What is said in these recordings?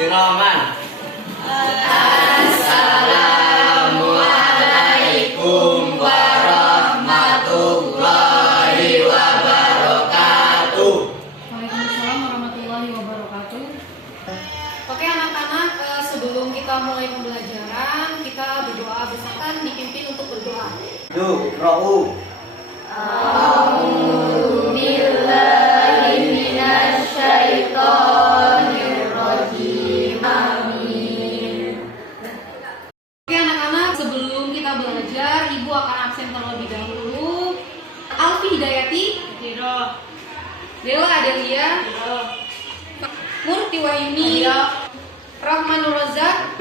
Kiraman. Assalamualaikum warahmatullahi wabarakatuh. Waalaikumsalam warahmatullahi wabarakatuh. Oke anak-anak, sebelum kita mulai pembelajaran, kita berdoa bersama, dipimpin untuk berdoa. Doa. A'udzu billahi minasyaitonir rajim. Amin. Oke anak-anak, sebelum kita belajar, Ibu akan absen terlebih dahulu. Alfi Hidayati, Dela Adelia, Murti Wahyuni, Rahmanur Razak,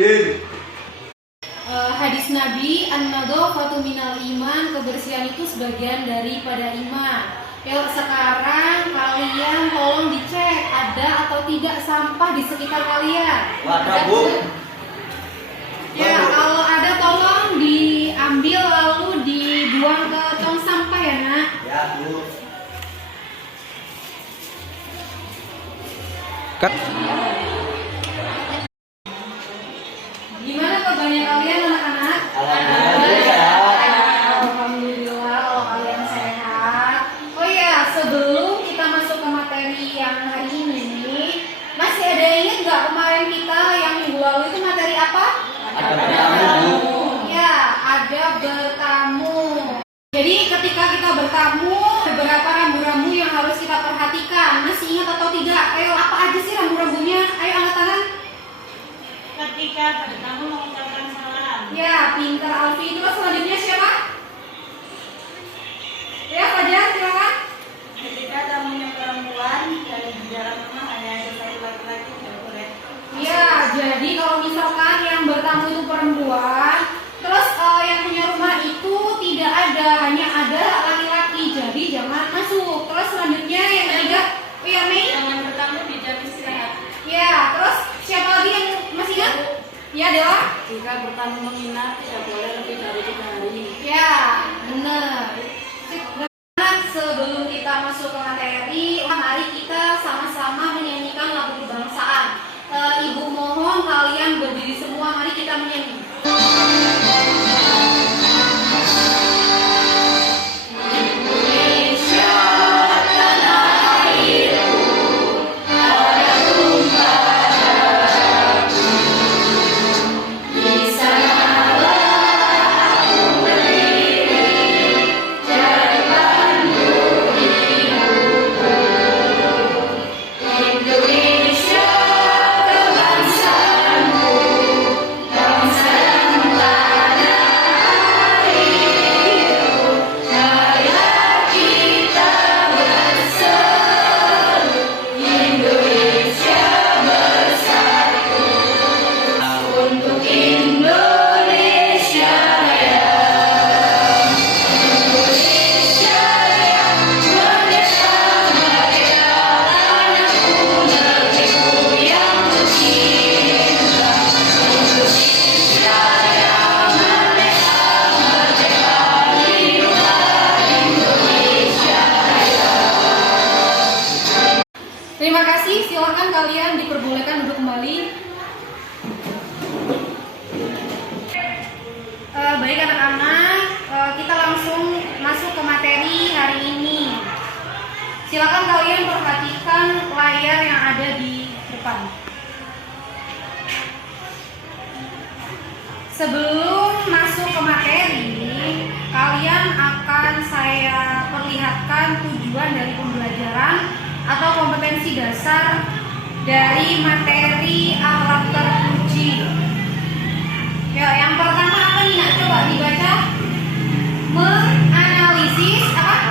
hadis Nabi, an-nadhafatu minal iman, kebersihan itu sebagian daripada iman. Yuk sekarang kalian tolong dicek ada atau tidak sampah di sekitar kalian. Wadah, Bu. Ya, kalau ada tolong diambil lalu dibuang ke tong sampah ya, Nak. Ya, Bu. Gimana kabarnya kalian anak-anak? Alhamdulillah kalau kalian sehat. Oh ya, sebelum kita masuk ke materi yang hari ini, masih ada yang ingat nggak kemarin kita yang minggu lalu itu materi apa? Ada bertamu. Ya, ada bertamu. Jadi ketika kita bertamu, beberapa rambu-rambu yang harus kita perhatikan. Masih ingat atau tidak? Ayo, apa aja sih rambu-rambunya? Ayo angkat tangan. Ketika bertamu mengucapkan salam. Ya, pintar Alfi. Terus selanjutnya siapa? Ya, Fajar, silakan. Ketika tamunya perempuan dan di dalam rumah hanya ada satu laki-laki tidak boleh. Ya, jadi kalau misalkan yang bertamu itu perempuan, terus yang punya rumah itu tidak ada, hanya ada laki-laki, jadi jangan masuk. Terus selanjutnya yang ketiga, oh ya Mei. Jangan bertamu di jam istirahat. Ya, terus siapa lagi yang masih ingat? Ya, Dewa. Jika bertamu menginap tidak boleh lebih dari 3 hari. Ya, benar. Nah, sebelum kita masuk ke materi, mari kita sama-sama menyanyikan lagu kebangsaan. Ibu mohon kalian berdiri semua, mari kita menyanyi. Terima kasih, silakan kalian diperbolehkan duduk kembali. Baik anak-anak, kita langsung masuk ke materi hari ini. Silakan kalian perhatikan layar yang ada di depan. Sebelum masuk ke materi, kalian akan saya perlihatkan tujuan dari pembelajaran atau kompetensi dasar dari materi akhlak terpuji. Ya, yang pertama apa nih? Nak coba dibaca. Menganalisis apa?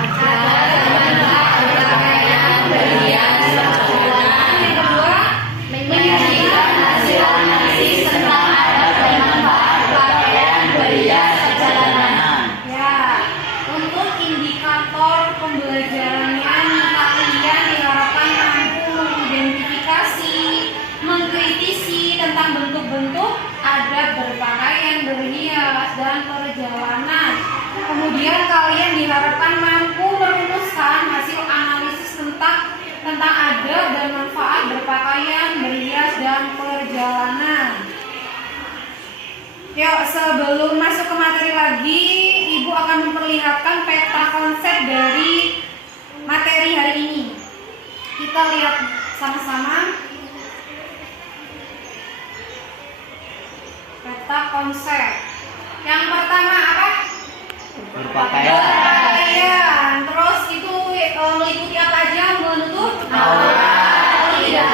Yang kedua, menyajikan hasil analisis tentang adab dan manfaat pakaian berhias perjalanan. Ya, untuk indikator pembelajarannya kalian diharapkan mampu mengidentifikasi, mengkritisi tentang bentuk-bentuk adab berpakaian, berhias, dan perjalanan. Kemudian kalian diharapkan mampu merumuskan hasil analisis tentang adab dan manfaat berpakaian, berhias, dan perjalanan. Yuk, sebelum masuk ke materi lagi, Ibu akan memperlihatkan peta konsep dari materi hari ini. Kita lihat sama-sama peta konsep. Yang pertama apa? Berpakaian. Berpakaian. Terus itu meliputi apa aja? Menutup Aurat. tidak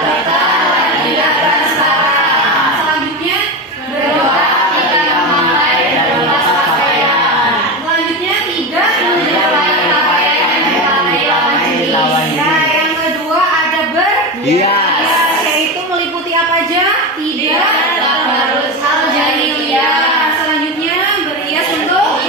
tidak transparan. Selanjutnya berdoa tidak memakai dalam pakaian. Selanjutnya tidak menyerupai pakaian yang dipakai lawan jenis. Nah, yang kedua ada Hias. yaitu meliputi apa aja? Tidak harus al-jahiliyah. Selanjutnya berhias untuk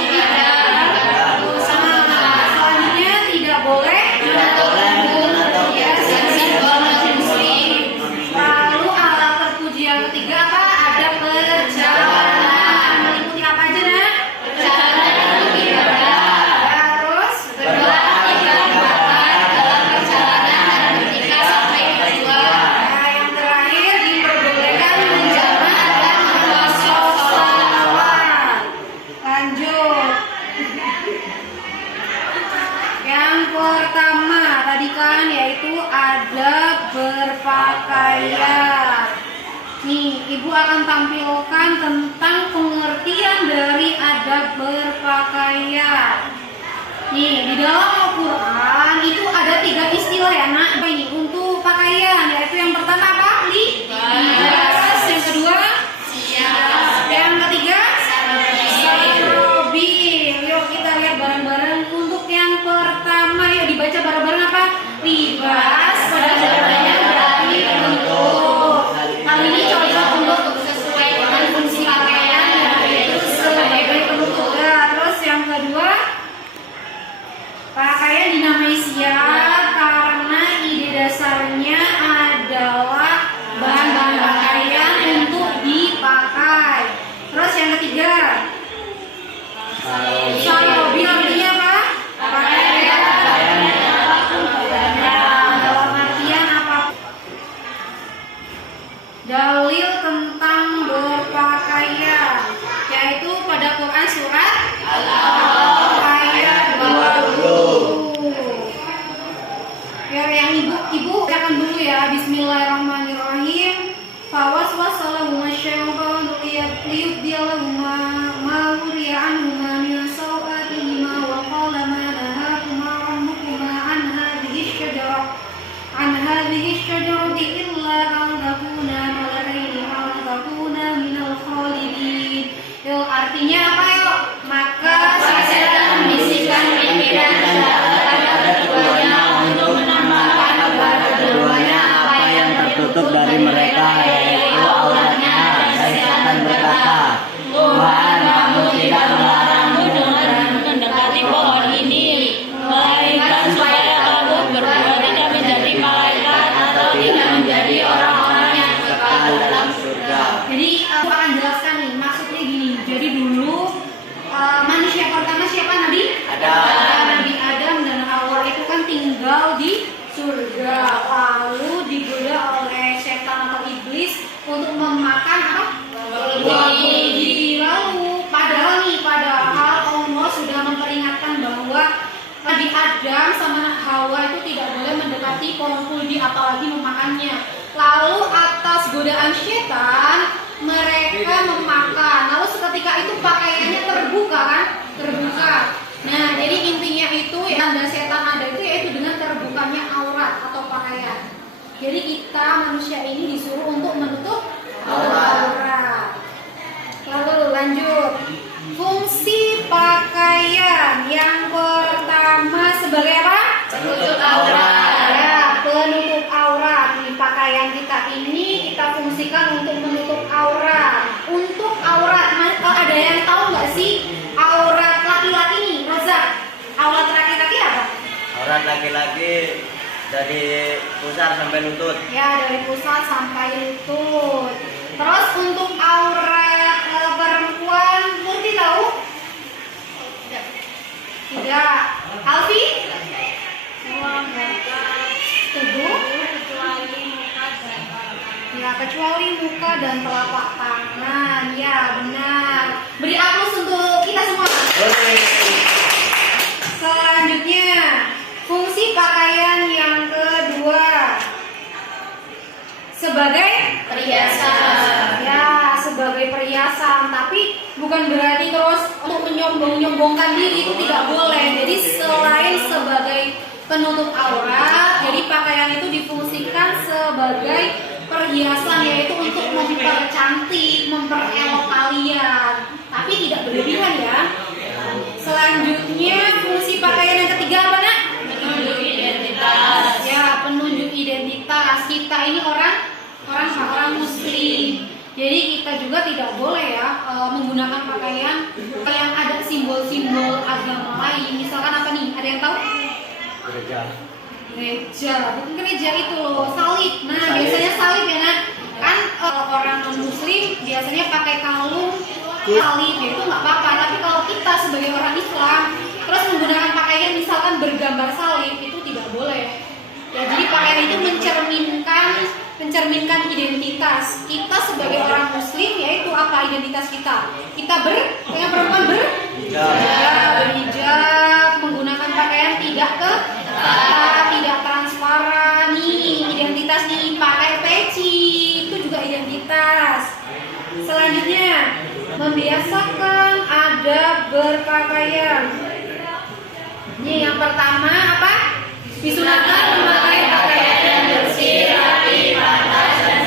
selanjutnya tidak boleh berhias berhias muslim. Lalu alat terpuji yang ketiga apa? Ada perjalanan. Meliputi apa aja nak? Perjalanan ibadah. Terus berdoa tidak dibatalkan dalam perjalanan dan ketika sampai tujuan. Nah, yang terakhir diperbolehkan menjamak dan menguasai sholawat. Lanjut. Yang pertama tadi kan yaitu ada berpakaian. Nih, Ibu akan tampilkan tentang pengertian dari adab berpakaian. Nih, di dalam Al-Quran itu ada 3 istilah ya nak. Apa ini? Untuk pakaian, yaitu yang pertama apa? Libas. Yang kedua? Siap. Yang ketiga? Sarobil. Yuk kita lihat bareng-bareng. Untuk yang pertama, yuk dibaca bareng-bareng apa? Libas. Pada jawabannya berarti bentuk. Hal ini cocok untuk sesuai dengan fungsi pakaian yaitu sebagai penutup. Terus yang kedua, pakaian dinamai siap karena ide dasarnya adalah bahan-bahan pakaian untuk dipakai. Terus yang ketiga, sarobi artinya apa? Pakaian dalam artian apa? Dalil tentang berpakaian yaitu pada Quran surat ayat 20. Ya, yang ibu bacakan dulu ya. Bismillahirrahmanirrahim. Fawaswasa lahum asy-syaitanu liyubdiyalahuma ma wuriya anhuma min sawatihima wa qala ma nahakuma rabbukuma an hadhihi asy-syajarati illa an takuna malakaini aw takuna minal khalidin. Yuk, artinya apa yuk? Maka setan membisikkan pikiran kepada keduanya untuk menampakkan kepada keduanya apa yang Tertutup dari mereka yaitu auratnya, dan setan berkata, Tuhan, kamu tidak melarangmu dengan mendekati pohon ini, melainkan supaya kamu berdua tidak menjadi malaikat atau tidak menjadi orang-orang yang kekal dalam surga. Jadi aku akan jelaskan nih maksudnya gini. Jadi dulu manusia pertama siapa? Nabi Adam dan Hawa itu kan tinggal di surga. Lalu digoda oleh setan atau iblis untuk memakan apa? Buah budi. Lalu padahal Allah sudah memperingatkan bahwa Nabi Adam sama Hawa itu tidak boleh mendekati pohon kuldi apalagi memakannya. Lalu atas godaan setan mereka memakan. Lalu seketika itu pakaiannya terbuka kan? Terbuka. Nah, jadi intinya itu yang tanda setan ada itu yaitu dengan terbukanya aurat atau pakaian. Jadi kita manusia ini disuruh untuk menutup aurat. Lalu lanjut. Fungsi pakaian yang pertama sebagai apa? Penutup aurat. Ya, penutup aurat. Nih, pakaian kita ini kita fungsikan untuk menutup aurat. Untuk aurat, ada yang tahu nggak sih aurat laki-laki nih, Razak? Aurat laki-laki apa? Aurat laki-laki dari pusar sampai lutut. Ya, dari pusat sampai lutut. Terus untuk aurat perempuan, Murti tahu? Tidak. Alfi? Tubuh? Ya, kecuali muka dan telapak tangan. Ya, benar. Beri aplaus untuk kita semua. Selanjutnya, fungsi pakaian yang kedua sebagai Perhiasan. ya, sebagai perhiasan, tapi bukan berarti terus untuk menyombongkan diri, itu tidak boleh. Jadi selain sebagai penutup aurat, jadi pakaian itu difungsikan sebagai perhiasan, yaitu untuk mempercantik, memperelok kalian, tapi tidak berlebihan ya. Selanjutnya, fungsi pakaian yang ketiga apa nak? Menunjuk identitas. Ya, penunjuk identitas. Kita ini orang muslim. Jadi kita juga tidak boleh ya menggunakan pakaian yang ada simbol-simbol agama lain. Misalkan apa nih? Ada yang tahu? Gereja, bukan gereja itu loh, salib. Nah, biasanya salib ya nak. Kan orang non muslim biasanya pakai kalung salib, ya itu nggak apa-apa. Tapi kalau kita sebagai orang Islam terus menggunakan pakaian misalkan bergambar salib, itu tidak boleh. Ya, jadi pakaian itu mencerminkan identitas kita sebagai orang muslim, yaitu apa identitas kita? Kita yang perempuan berhijab, menggunakan pakaian tidak tidak transparan. Nih, identitas nih, pakai peci, itu juga identitas. Selanjutnya, membiasakan adab berpakaian. Ini yang pertama apa? Disunahkan memakai pakaian yang bersih, rapi, pantas, dan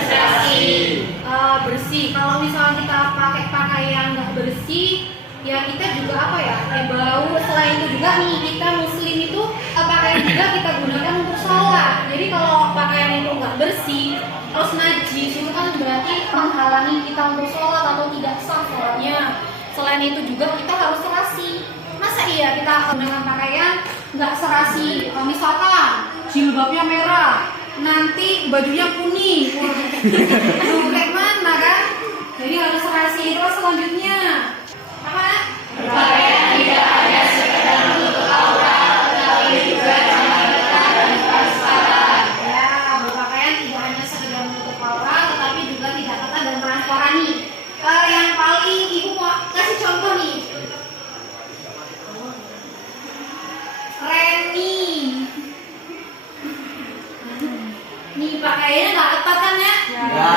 bersih. Kalau misalnya kita pakai pakaian nggak bersih, ya kita juga apa ya? Bau. Selain itu juga nih, kita muslim itu pakaian juga kita gunakan untuk sholat. Jadi kalau pakaian itu nggak bersih, terus najis, itu kan berarti menghalangi kita untuk sholat atau tidak sah sholatnya. Selain itu juga kita harus serasi. Masa iya kita gunakan pakaian nggak serasi? Misalkan jilbabnya merah, nanti bajunya kuning, aduh kayak mana kan? Jadi harus serasi. Terus selanjutnya apa? Berpakaian tidak hanya sekedar menutup aurat, tetapi juga jangan ketat dan transparan. Ya, berpakaian tidak hanya sekedar menutup aurat, tetapi juga tidak ketat dan transparan nih. Yang paling ibu mau kasih contoh nih. Reni, nih pakaiannya nggak ketat kan ya?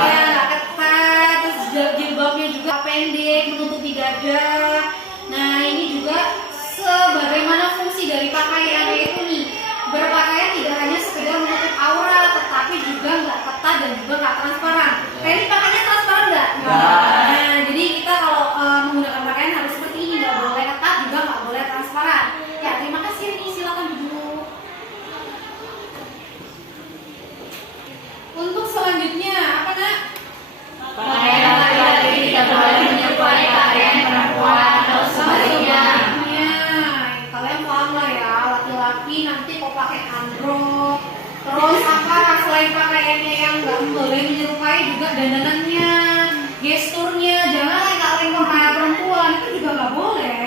Ya, nggak ketat. Terus jilbabnya juga pendek, menutupi dada. Nah, ini juga sebagaimana fungsi dari pakaian, yaitu nih berpakaian tidak hanya sekedar menutup aurat, tetapi juga nggak ketat dan juga nggak transparan. Reni pakaiannya transparan nggak? Nah, jadi kita kalau menggunakan pakaian harus seperti ini, nggak boleh ketat juga nggak boleh transparan. Ya, terima kasih Reni, silakan duduk. Untuk selanjutnya apa nak? Pakaian laki-laki tidak boleh menyerupai pakaian perempuan atau sebaliknya. Kalian paham lah ya, laki-laki nanti kok pakai androk. Terus apa? Selain pakaiannya yang nggak boleh menyerupai, juga dandanannya, gesturnya, jangan kalian kok kayak perempuan, itu juga nggak boleh.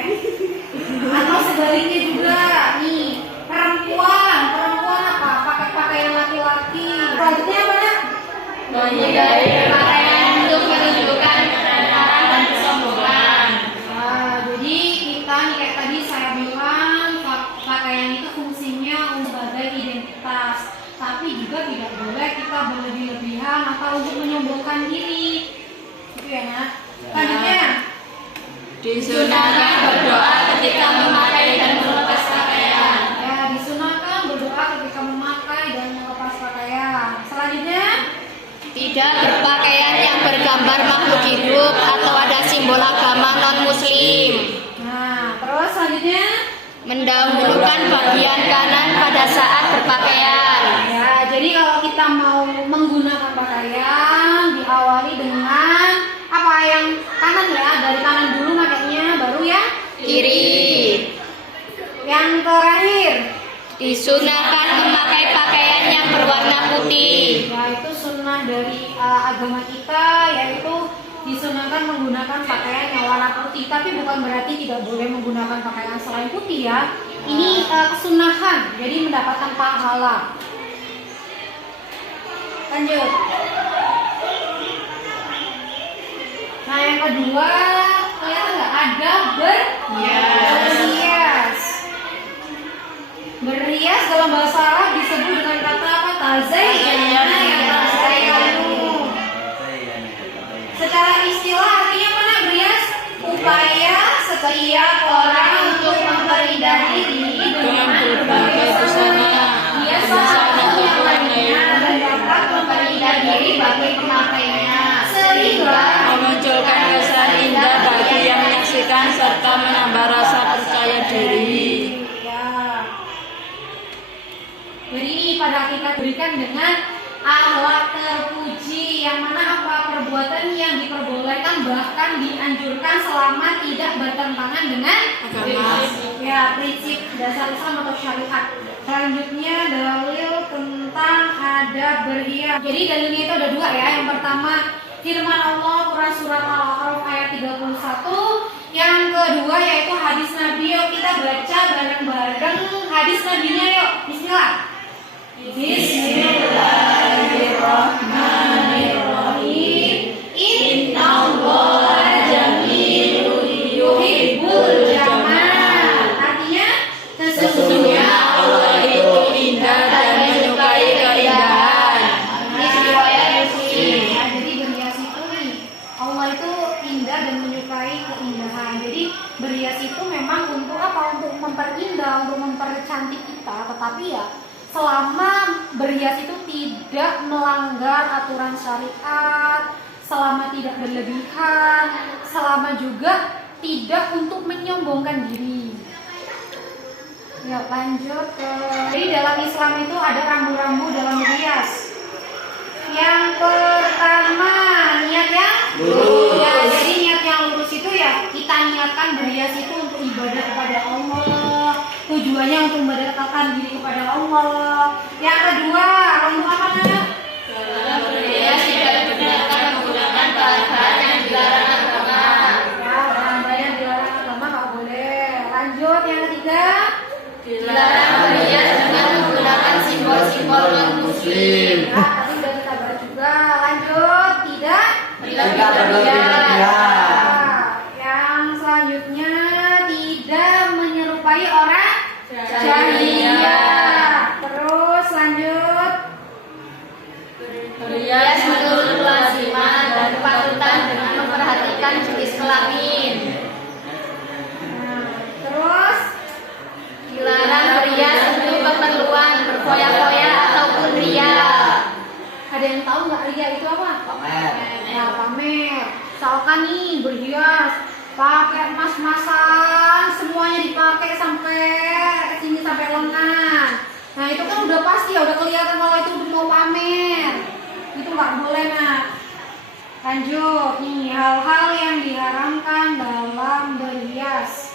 Atau sebaliknya juga, nih perempuan apa? Pakai pakaian laki-laki. Selanjutnya apa nak? Menghindari berpakaian untuk menunjukkan ketenaran dan kesombongan. Nah, jadi kita nih kayak tadi saya bilang, pakaian itu fungsinya sebagai identitas, tapi juga tidak boleh kita berlebih-lebihan atau untuk menyombongkan diri. Itu ya nak. Selanjutnya, Disunahkan berdoa ketika memakai dan melepas pakaian. ya disunahkan berdoa ketika memakai dan melepas pakaian. Selanjutnya, Tidak berpakaian yang bergambar makhluk hidup atau ada simbol agama non-muslim. nah terus selanjutnya, Mendahulukan bagian kanan pada saat berpakaian. ya jadi kalau kita mau menggunakan pakaian diawali dengan apa yang kanan ya, dari kanan dulu makanya baru ya Kiri. yang terakhir. Disunahkan memakai pakaian yang berwarna putih. Ya, itu sunnah dari agama kita, yaitu disunahkan menggunakan pakaian yang warna putih. Tapi bukan berarti tidak boleh menggunakan pakaian selain putih ya. Ini kesunahan, jadi mendapatkan pahala. Lanjut. Nah, yang kedua, kelihatan nggak? Ada berhias. Berhias dalam bahasa Arab disebut dengan kata apa? Tazayyana ya tazayyanu. Secara istilah artinya mana berhias? Upaya setiap orang untuk memperindah diri dengan berbagai busana, hiasan atau yang lainnya dan dapat memperindah diri bagi pemakainya sehingga memunculkan kesan indah bagi yang menyaksikan serta menambah rasa percaya diri. Ya. Jadi ini pada kita berikan dengan akhlak terpuji, yang mana apa perbuatan yang diperbolehkan bahkan dianjurkan selama tidak bertentangan dengan Agama. ya prinsip dasar Islam atau syariat. Selanjutnya dalil tentang adab berhias. Jadi dalilnya itu ada dua ya. Yang pertama firman Allah Quran surat Al-A'raf ayat 31. Yang kedua yaitu hadis Nabi. Yuk kita baca bareng-bareng hadis Nabinya yuk. Bismillah. Bismillahirrahmanirrahim. Innallaha jamilun yuhibbul jamal. Artinya sesungguhnya Allah itu indah dan menyukai keindahan. ini riwayat Muslim. Ya, jadi berhias itu nih, Allah itu indah dan menyukai keindahan. Jadi berhias itu memang untuk apa? Untuk memperindah, untuk mempercantik kita. Tetapi ya selama berhias itu tidak melanggar aturan syariat, selama tidak berlebihan, selama juga tidak untuk menyombongkan diri. Ya, lanjut ke. Jadi dalam Islam itu ada rambu-rambu dalam berhias. Yang pertama niat yang lurus. Ya, jadi niat yang lurus itu ya kita niatkan berhias itu untuk ibadah kepada Allah. Tujuannya untuk mendekatkan diri kepada Allah. Yang kedua, untuk apa nak? Dalam berhias tidak dibenarkan menggunakan bahan-bahan yang dilarang agama. Ya, bahan-bahan yang dilarang agama nggak boleh. Lanjut, yang ketiga. Dilarang berhias dengan menggunakan simbol-simbol non-muslim. Ya, tadi sudah kita bahas juga. Lanjut, tidak. Tidak berlebihan. Yang selanjutnya tidak menyerupai orang jahiliyah. Terus lanjut. Berhias menurut kelaziman dan kepatutan dengan memperhatikan jenis kelamin. Nah, terus Dilarang berhias untuk keperluan berfoya-foya ataupun ria. ada yang tahu nggak ria itu apa? Pamer. Ya, pamer. Misalkan nih berhias, pakai emas-emasan, semuanya dipakai sampai sini sampai lengan. Nah itu kan udah pasti ya, udah kelihatan kalau itu mau pamer. Itu nggak boleh nak. Lanjut nih hal-hal yang diharamkan dalam berhias.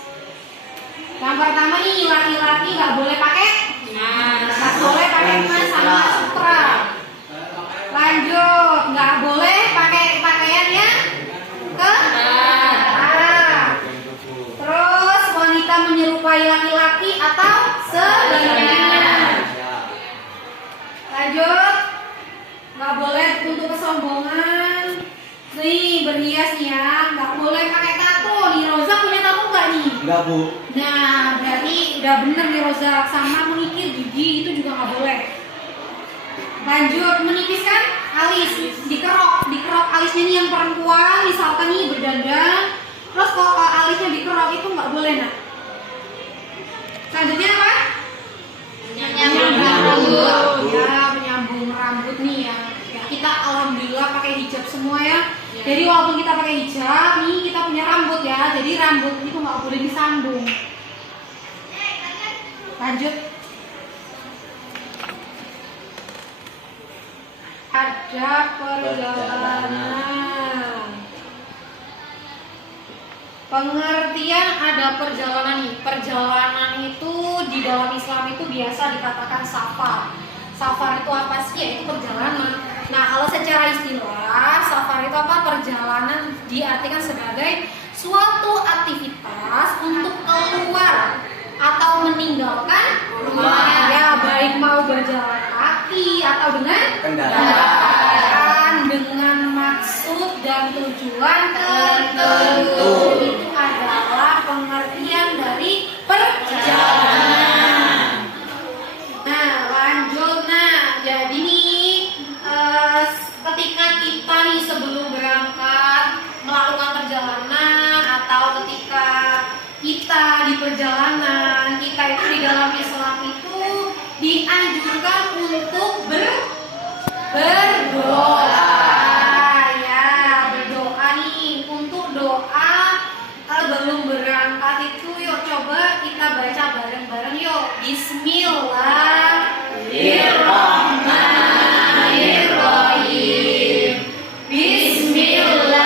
Yang pertama nih laki-laki nggak boleh pakai nggak boleh pakai emas sama sutra. Lanjut nggak boleh pakai pakaian yang ketat. Terus wanita menyerupai laki-laki atau sebaliknya. Lanjut nggak boleh untuk kesombongan. Nih berhias nih ya, nggak boleh pakai tato. Nih Roza punya tato nggak nih? Enggak, Bu. Nah berarti udah bener nih Roza. Sama mengikir gigi itu juga nggak boleh. Lanjut menipiskan alis, dikerok alisnya nih yang perempuan, misalkan nih berdandan. Terus kalau alisnya dikerok itu nggak boleh nak. Selanjutnya apa? Menyambung rambut. Ya, menyambung rambut nih ya. Ya kita alhamdulillah pakai hijab semua ya. Jadi walaupun kita pakai hijab nih kita punya rambut ya. Jadi rambut itu nggak boleh disambung. Lanjut. Ada perjalanan. Pengertian ada perjalanan nih. Perjalanan itu di dalam Islam itu biasa dikatakan safar. Safar itu apa sih? Yaitu perjalanan. Nah, kalau secara istilah, safar itu apa? Perjalanan diartikan sebagai suatu aktivitas untuk keluar atau meninggalkan rumah. Ya, baik mau berjalan kaki atau dengan Kendaraan. dengan maksud maksud dan tujuan tertentu. Itu adalah pengertian dari perjalanan. Nah, lanjut. Nah, jadi nih ketika kita nih sebelum berangkat melakukan perjalanan atau ketika kita di perjalanan, kita itu di dalam Islam itu dianjurkan untuk berdoa. Ya, berdoa nih. Untuk doa sebelum berangkat itu yuk coba kita baca bareng-bareng yuk. Bismillahirrahmanirrahim. Bismillahirrahmanirrahim.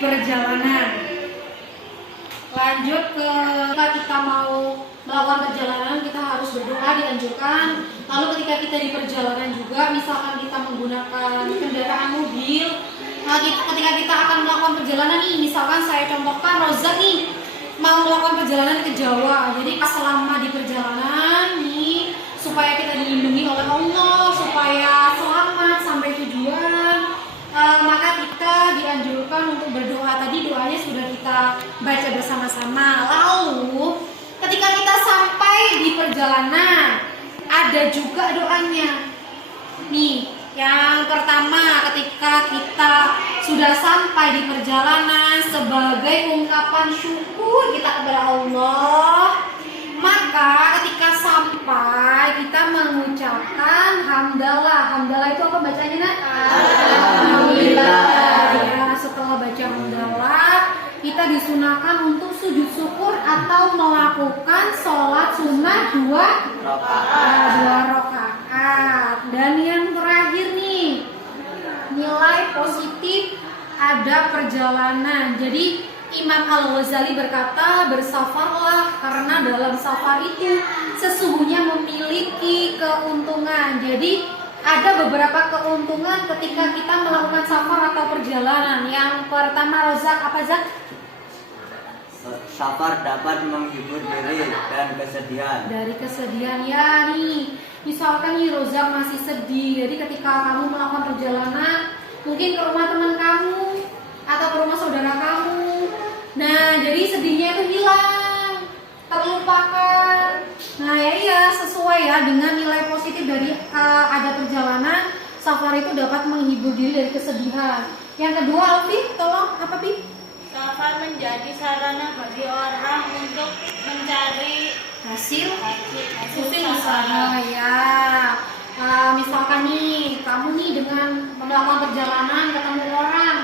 Perjalanan. Lanjut ke ketika kita mau melakukan perjalanan, kita harus berdoa, dianjurkan. Lalu ketika kita di perjalanan juga, misalkan kita menggunakan kendaraan mobil, ketika kita akan melakukan perjalanan nih, misalkan saya contohkan Rozak nih mau melakukan perjalanan ke Jawa. Jadi pas selama di perjalanan nih, supaya kita dilindungi oleh Allah, supaya selamat sampai tujuan, maka kita dianjurkan untuk berdoa. Tadi doanya sudah kita baca bersama-sama. Lalu ketika kita sampai di perjalanan, ada juga doanya. Nih, yang pertama ketika kita sudah sampai di perjalanan, sebagai ungkapan syukur kita kepada Allah, maka ketika sampai kita mengucapkan hamdalah. Hamdalah itu apa bacanya, Nak? Alhamdulillah. Ya, setelah baca hamdalah, kita disunahkan untuk sujud syukur atau melakukan sholat sunnah 2 rakaat. Dan yang terakhir nih, nilai positif ada perjalanan. Jadi Imam Al-Ghazali berkata, bersafarlah karena dalam safar itu sesungguhnya memiliki keuntungan. Jadi ada beberapa keuntungan ketika kita melakukan safar atau perjalanan. Yang pertama, Rozak, apa Zak? Safar dapat menghibur diri dan kesedihan. Dari kesedihan ya nih. Misalkan nih Rozak masih sedih. Jadi ketika kamu melakukan perjalanan, mungkin ke rumah teman kamu atau ke rumah saudara kamu. Nah, jadi sedihnya itu hilang, terlupakan. Nah, ya iya, sesuai ya dengan nilai positif dari ada perjalanan, safar itu dapat menghibur diri dari kesedihan. Yang kedua, Alfi, tolong apa, Pi? Safar menjadi sarana bagi orang untuk mencari Hasil usaha. ya. Misalkan nih, kamu nih dengan melakukan perjalanan ketemu orang,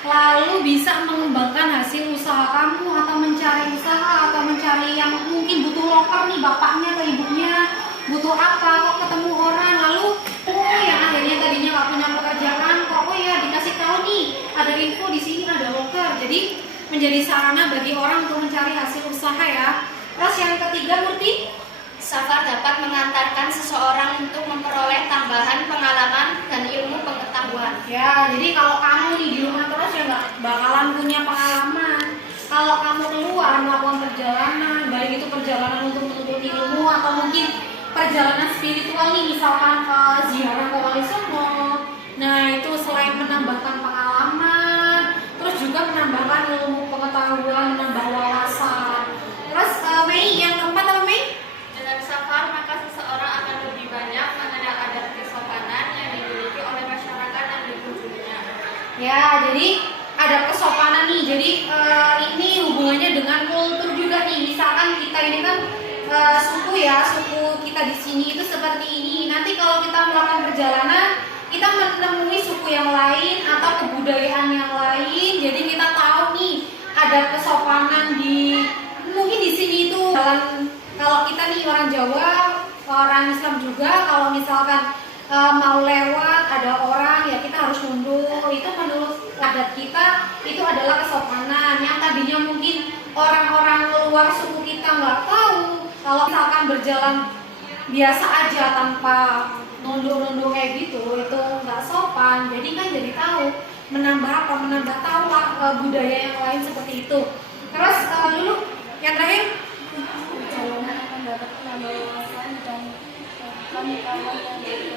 lalu bisa mengembangkan hasil usaha kamu atau mencari usaha atau mencari yang mungkin butuh loker nih, bapaknya atau ibunya butuh apa, kok ketemu orang, lalu yang akhirnya tadinya gak punya pekerjaan, kok ya dikasih tahu nih ada info di sini ada loker. Jadi menjadi sarana bagi orang untuk mencari hasil usaha ya. Terus yang ketiga, Murti, safar dapat mengantarkan seseorang untuk memperoleh tambahan pengalaman dan ilmu pengetahuan. ya, jadi kalau kamu nih di rumah terus ya nggak bakalan punya pengalaman. Kalau kamu keluar melakukan perjalanan, baik itu perjalanan untuk menuntut ilmu atau mungkin perjalanan perjalanan spiritual nih, misalkan ziarah ke Wali Songo. Nah itu selain menambahkan pengalaman, terus juga menambahkan ilmu pengetahuan, menambah wawasan. Terus Mei, yang keempat apa Mei? Dengan safar maka seseorang akan lebih banyak mengenal adat kesopanan yang dimiliki oleh masyarakat yang dikunjunginya. Ya, jadi ada kesopanan nih. Jadi ini hubungannya dengan kultur juga nih. Misalkan kita ini kan suku ya, suku kita di sini itu seperti ini. Nanti kalau kita melakukan perjalanan, kita menemui suku yang lain atau kebudayaan yang lain. Jadi kita tahu nih ada kesopanan di mungkin di sini itu. Kalau kita nih orang Jawa, orang Islam juga, kalau misalkan mau lewat ada orang ya kita harus nunduk. Itu menurut adat kita itu adalah kesopanan yang tadinya mungkin orang-orang luar suku kita nggak tahu. Kalau misalkan berjalan biasa aja tanpa nunduk-nunduk kayak gitu itu nggak sopan. Jadi kan jadi tahu, menambah tahu lah budaya yang lain seperti itu. Terus dulu yang terakhir Perjalanan akan dapat menambah wawasan dan kawan yang berbeda.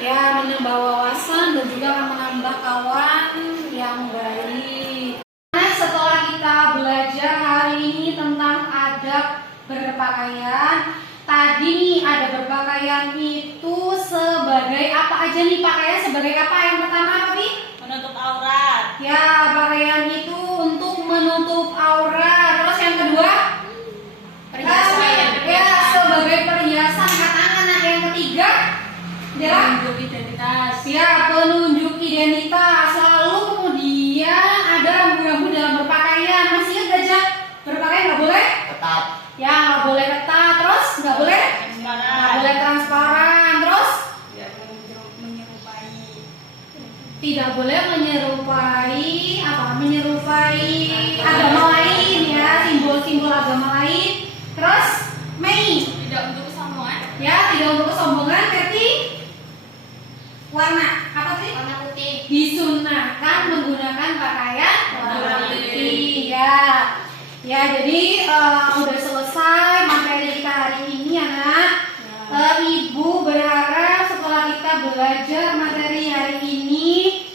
ya menambah wawasan dan juga akan menambah kawan yang baik. Nah, setelah kita belajar hari ini tentang adab berpakaian, tadi nih ada berpakaian itu sebagai apa aja nih, pakaian sebagai apa? Yang pertama apa nih? Menutup aurat. Ya, pakaian itu untuk menutup aurat. Terus yang kedua? Ya, sebagai perhiasan katangan. Nah, yang ketiga adalah Penunjuk identitas. ya, penunjuk identitas. Lalu kemudian ada rambu-rambu dalam berpakaian. Masih ingat gajah? Berpakaian nggak boleh? Tetap. Ya, nggak boleh ketat. Terus nggak boleh? Nggak boleh transparan. Terus tidak boleh menyerupai apa? Menyerupai agama lain ya, simbol-simbol agama lain. Terus Mei, Tidak untuk kesombongan. ya tidak untuk kesombongan. Berarti warna apa sih? Warna putih. Disunahkan menggunakan pakaian warna putih ya. Ya, jadi udah selesai materi kita hari ini anak. Ibu berharap setelah kita belajar materi hari ini,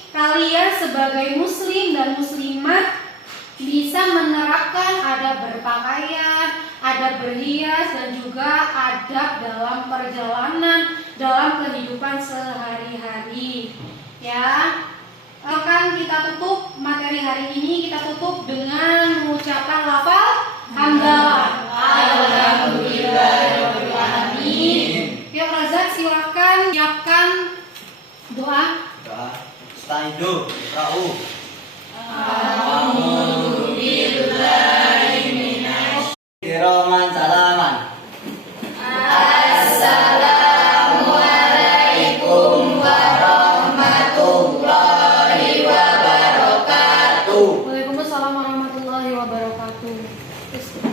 kalian sebagai muslim dan muslimat bisa menerapkan adab berpakaian, adab berhias, dan juga adab dalam perjalanan, dalam kehidupan sehari-hari. Ya, akan kita tutup materi hari ini, kita tutup dengan mengucapkan lafal hamdalah. Alhamdulillahirobbilalamin. Ya Razak, silakan siapkan doa. Doa. Staido. Ra'u.